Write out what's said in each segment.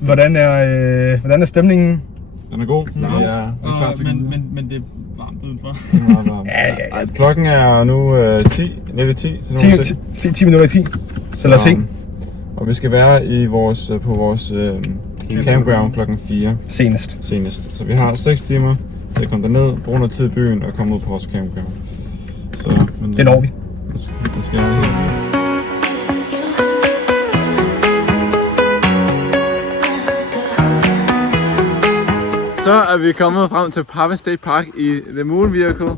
Hvordan er stemningen? Den er god. Ja, Vi er klar til men det er varmt udenfor. meget varmt. Ja. Klokken er nu 10 minutter i 10. Så lad os se. Og vi skal være på vores campground klokken 4 Senest. Så vi har 6 timer til at komme derned, bruge noget tid i byen og komme ud på vores campground. Så, men, Det når vi. Det skal jeg. Så er vi kommet frem til Parma State Park i The Moon Vehicle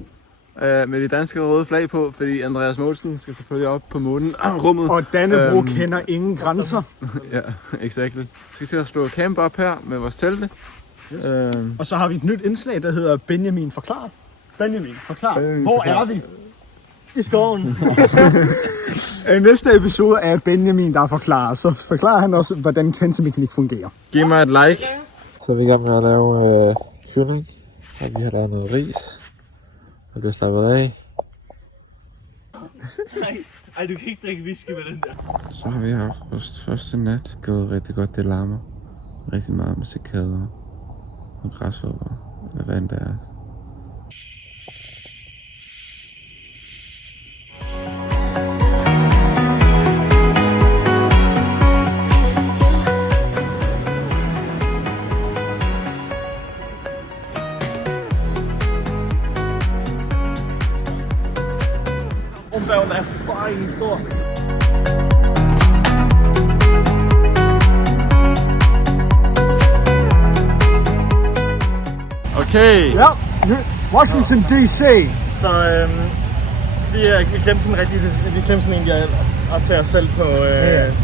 med de danske røde flag på, fordi Andreas Mogensen skal selvfølgelig op på månen rummet. Og Dannebrog kender ingen grænser. Ja, exakt. Vi skal slå camp op her med vores telte. Yes. Og så har vi et nyt indslag, der hedder Benjamin Forklar. Benjamin Forklar. Hvor er vi? I skoven. Næste episode er Benjamin, der forklarer. Så forklarer han også, hvordan kvantemekanik fungerer. Giv mig et like. Så er vi i gang med at lave kylling. Og vi har lavet noget ris. Og det er slappet af. Ej, du kan ikke drikke whisky med den der. Så har vi haft vores første nat. Gået rigtig godt, det larmer. Rigtig meget med cikader. Og græshopper. Eller hvad end det er. Rumfærgen er fucking stor. Okay. Ja, Washington D.C. Så vi glemte sådan egentlig at optage os selv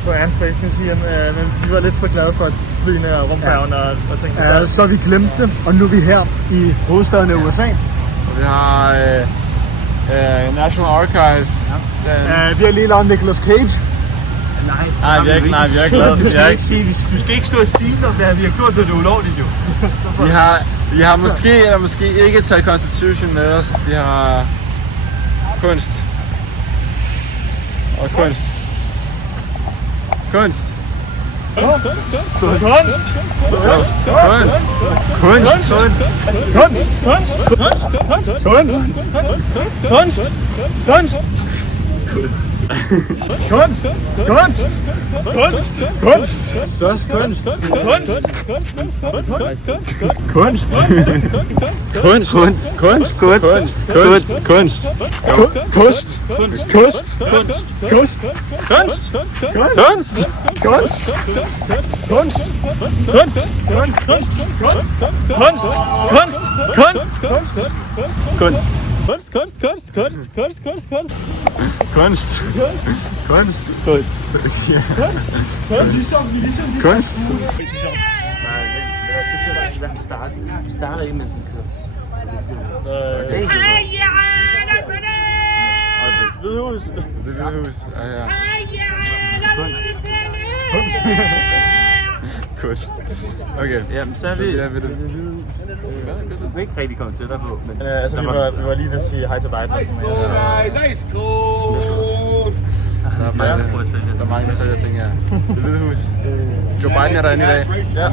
på Airspace Museum, men vi var lidt for glade for flyene og rumfærgen og ting. Så vi glemte det, og nu er vi her i hovedstaden af USA. Og vi har National Archives. Ja. Vi har lige lavet Nicolas Cage. Nej, vi har ikke lavet det. Du skal ikke stå og sige noget, hvad vi har gjort, det er ulovligt jo. Vi har måske eller måske ikke taget Constitution med os. Vi har kunst. Og kunst. Kunst. Kunst! Kunst. Kunst. Kunst! Kunst! Kunst! Kunst! Kunst! Kunst! Størst kunst. Kunst! Kunst. Kunst. Kunst. Kunst. Kunst. Kunst. Kunst. Kost. Kunst! Kunst! Kunst! Kunst. Kunst! Kunst! Kunst! Kunst! Kunst! Kunst! Kunst! Kunst! Kunst! Kunst! Kunst! Kunst! Kunst! Kunst! Kunst. Kunst. Kunst. Kunst. Vi starter ikke med den kører. Hvidehus. Det Hvide Hus er her. Kunst. Kunst. Okay. Jamen, så er vi... Ja, ved du. Vi er ikke rigtig kommet tættere på, men... Altså, vi var lige ved at sige hej til Biden. Der er mange, der sælger ting her. Det Hvide Hus. Joe Biden er derinde i dag. Han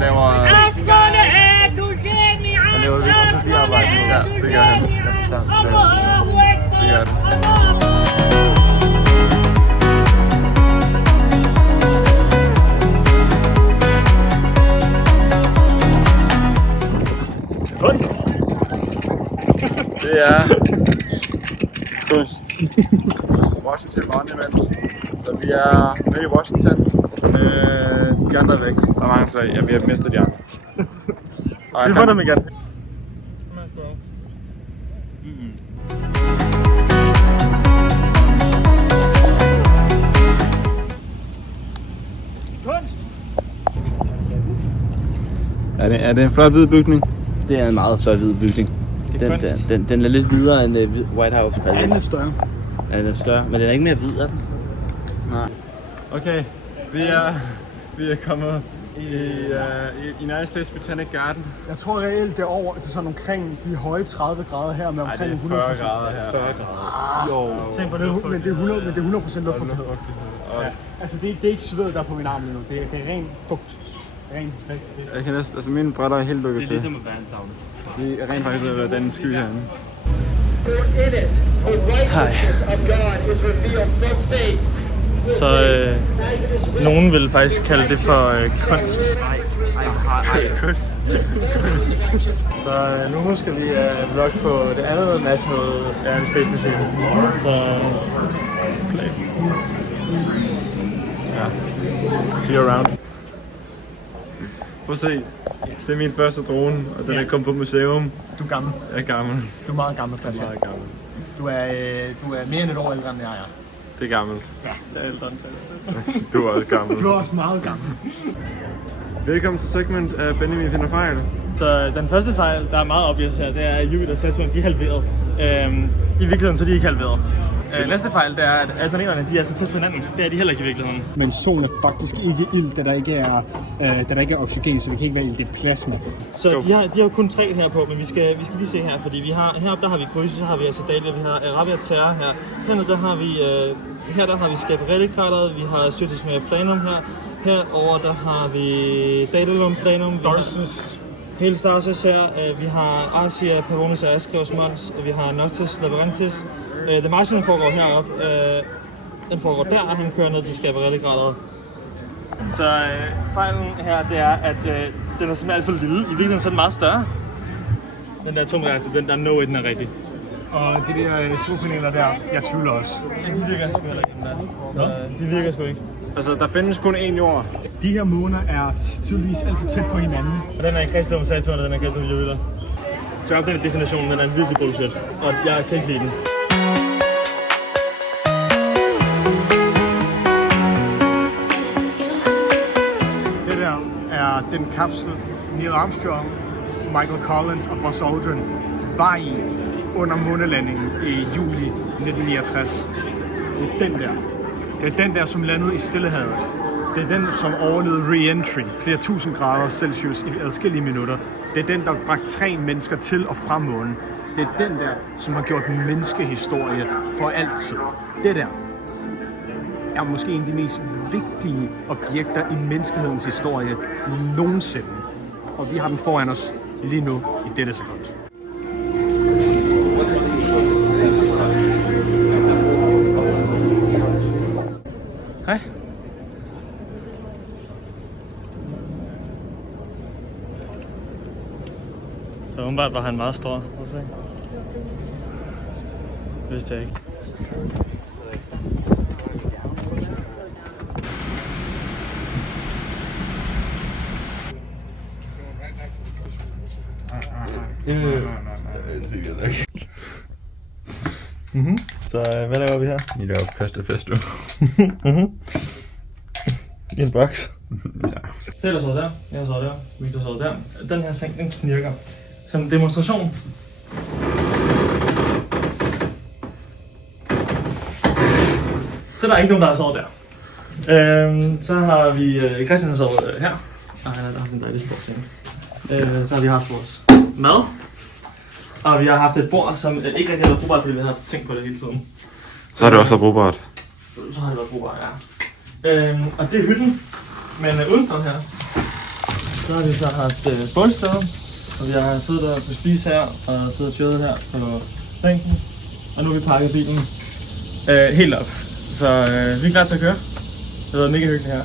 laver vigtigt papirarbejde nu. Ja, det gør han. Det gør han. Kunst! Det er kunst. Washington Monument. Så vi er med i Washington. De andre er væk. Der er mange flag. Ja, vi har mistet de andre. Vi får dem igen. Kunst! Er det en flot hvid bygning? Det er en meget flot hvid bygning. Den er lidt videre end White House. Ja, den er større. Ja, den er større, men den er ikke mere hvid af den. Nej. Okay, vi er kommet i United States Botanic Garden. Jeg tror reelt det er over til sådan omkring de høje 30 grader her med omkring 100%. 40 grader her. 40 grader. Men det er 100% luftfugtighed. Ja, altså det er ikke sved der på min arm lige nu. Det er ren fugt. Rent faktisk. Jeg kan næsten, altså mine brætter er helt lukket til. Det er ligesom at være en savn. Det er rent faktisk ved at være den sky herinde. Så nogen vil faktisk kalde det for kunst. Kunst. Så nu husker vi at vlogge på det andet National Air and Space Museum. Så play. Ja. See you around. Prøv at se. Det er min første drone, og den er kommet på museum. Du er gammel. Jeg er gammel. Du er meget gammel, Christian. Meget gammel. Du er mere end et år ældre, end jeg er. Det er gammelt. Ja, det er ældre end fast. Du er også gammel. Du er også meget gammel. Velkommen til segment af Benjamin finder fejl. Så den første fejl, der er meget obvious her, det er, at Jupiter og Saturn, de er halveret. I virkeligheden så er de ikke halveret. Næste fejl, det er, at planeterne de er så tæt på hinanden. Det er de heller ikke i virkeligheden. Men solen er faktisk ikke ild, da der ikke er oxygen, så det kan ikke være ild, det er plasma. Så de har kun 3 her på, men vi skal lige se her, fordi vi har, heroppe der har vi Kryse, så har vi altså Daedalus, vi har Arabia Terra her. Hernede der har vi, der har vi Schiaparelli-krateret, vi har Syrtis Mare Planum her. Herover der har vi Daedalus Planum, Dorsus, hele Starsus her. Vi har Arcia, Pavonis og Askeus Mons, vi har Noctis Labyrinthis. The Martian foregår heroppe. Den foregår der, og han kører ned til Schiaparelli-krateret. Så fejlen her, det er, at den er simpelthen alt for lille. I virkeligheden så er den meget større. Den der atomreaktor, den der no way, den er rigtig. Og de der solpaneler der, jeg tvivler også. Ja, de virker sgu heller ikke, den der. Så, de virker sgu ikke. Altså, der findes kun én jord. De her måner er tydeligvis alt for tæt på hinanden. Den er i kredsløb med Saturn, og den er i kredsløb med Jupiter. Så op den her definition, den er virkelig bullshit. Og jeg kan ikke lide den. Det der er den kapsel, Neil Armstrong, Michael Collins og Buzz Aldrin var i under månelandingen i juli 1969. Det er den der. Det er den der, som landede i Stillehavet. Det er den, som overlevede re-entry, flere tusind grader Celsius i adskillige minutter. Det er den, der bragte 3 mennesker til og fra månen. Det er den der, som har gjort menneskehistorie for altid. Det der er måske en af de mest vigtige objekter i menneskehedens historie nogensinde. Og vi har den foran os lige nu i dette sekund. Hej. Så umiddelbart var han meget stor. Prøv at se. Det vidste jeg ikke. Så hvad laver vi her? I laver pasta pesto. I en boks. Ja. Det der så der, jeg så der, Victor så der. Den her seng, den knirker. Som en demonstration. Så der er ikke nogen, der har sovet der. Så har vi Christian har sovet her. Og han har haft en dejlig stor seng. Så har vi haft vores mad. Og vi har haft et bord, som ikke rigtig har været brugbart, fordi vi har haft tænkt på det hele tiden. Så er det også brugbart. Så har det været brugbart, ja. Og det er hytten. Men udenfor her, så har vi så haft bålsteder. Og vi har siddet der på spise her, og siddet og chillet her på bænken. Og nu har vi pakket bilen helt op. Så vi er klar til at køre. Det har været mega hyggeligt her.